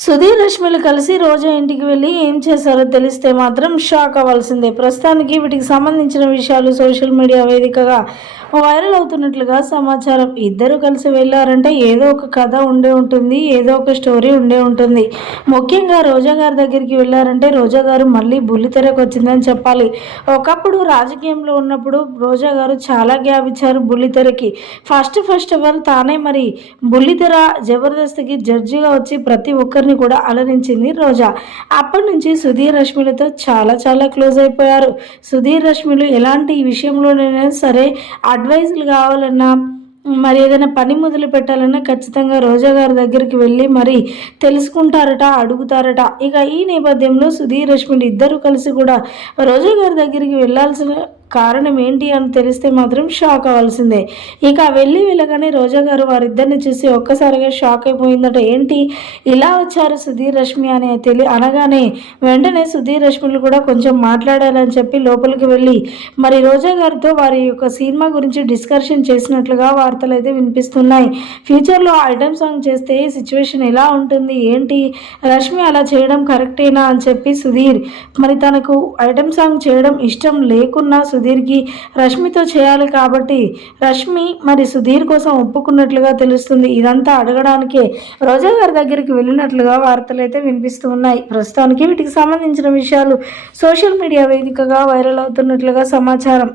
సుధీర్ రష్మిలు కలిసి రోజా ఇంటికి వెళ్ళి ఏం చేశారో తెలిస్తే మాత్రం షాక్ అవ్వాల్సిందే. ప్రస్తుతానికి వీటికి సంబంధించిన విషయాలు సోషల్ మీడియా వేదికగా వైరల్ అవుతున్నట్లుగా సమాచారం. ఇద్దరు కలిసి వెళ్ళారంటే ఏదో ఒక కథ ఉండే ఉంటుంది ఏదో ఒక స్టోరీ ఉండే ఉంటుంది. ముఖ్యంగా రోజా గారి దగ్గరికి వెళ్ళారంటే రోజా గారు మళ్ళీ బుల్లితెరకు వచ్చిందని చెప్పాలి. ఒకప్పుడు రాజకీయంలో ఉన్నప్పుడు రోజా గారు చాలా గ్యాప్ ఇచ్చారు బుల్లితెరకి ఫస్ట్ ఫస్ట్ ఆఫ్ ఆల్ తానే మరి బుల్లితెర జబర్దస్త్కి జడ్జిగా వచ్చి ప్రతి ఒక్కరిని కూడా అలరించింది రోజా. అప్పటి నుంచి సుధీర్ రష్మిలతో చాలా చాలా క్లోజ్ అయిపోయారు. సుధీర్ రష్మిలు ఎలాంటి విషయంలోనైనా సరే అడ్వైజులు కావాలన్నా మరి ఏదైనా పని మొదలు పెట్టాలన్నా ఖచ్చితంగా రోజా గారి దగ్గరికి వెళ్ళి మరి తెలుసుకుంటారట అడుగుతారట. ఇక ఈ నేపథ్యంలో సుధీర్ రష్మిలు ఇద్దరు కలిసి కూడా రోజా గారి దగ్గరికి వెళ్ళాల్సిన కారణం ఏంటి అని తెలిస్తే మాత్రం షాక్ అవ్వాల్సిందే. ఇక వెళ్ళి వెళ్ళగానే రోజా గారు వారిద్దరిని చూసి ఒక్కసారిగా షాక్ అయిపోయిందట. ఏంటి? ఇలా వచ్చారు సుధీర్ రష్మి అని తెలి అనగానే వెంటనే సుధీర్ రష్మిలు కూడా కొంచెం మాట్లాడాలని చెప్పి లోపలికి వెళ్ళి మరి రోజా గారితో వారి యొక్క సినిమా గురించి డిస్కషన్ చేసినట్లుగా వార్తలు అయితే వినిపిస్తున్నాయి. ఫ్యూచర్లో ఐటమ్ సాంగ్ చేస్తే సిచ్యువేషన్ ఎలా ఉంటుంది? ఏంటి? రష్మి అలా చేయడం కరెక్టేనా అని చెప్పి సుధీర్ మరి తనకు ఐటమ్ సాంగ్ చేయడం ఇష్టం లేకున్నా సుధీర్కి రష్మితో చేయాలి కాబట్టి రష్మి మరి సుధీర్ కోసం ఒప్పుకున్నట్లుగా తెలుస్తుంది. ఇదంతా అడగడానికే రోజా గారి దగ్గరికి వెళ్ళినట్లుగా వార్తలు అయితే వినిపిస్తూ ఉన్నాయి. ప్రస్తుతానికి వీటికి సంబంధించిన విషయాలు సోషల్ మీడియా వేదికగా వైరల్ అవుతున్నట్లుగా సమాచారం.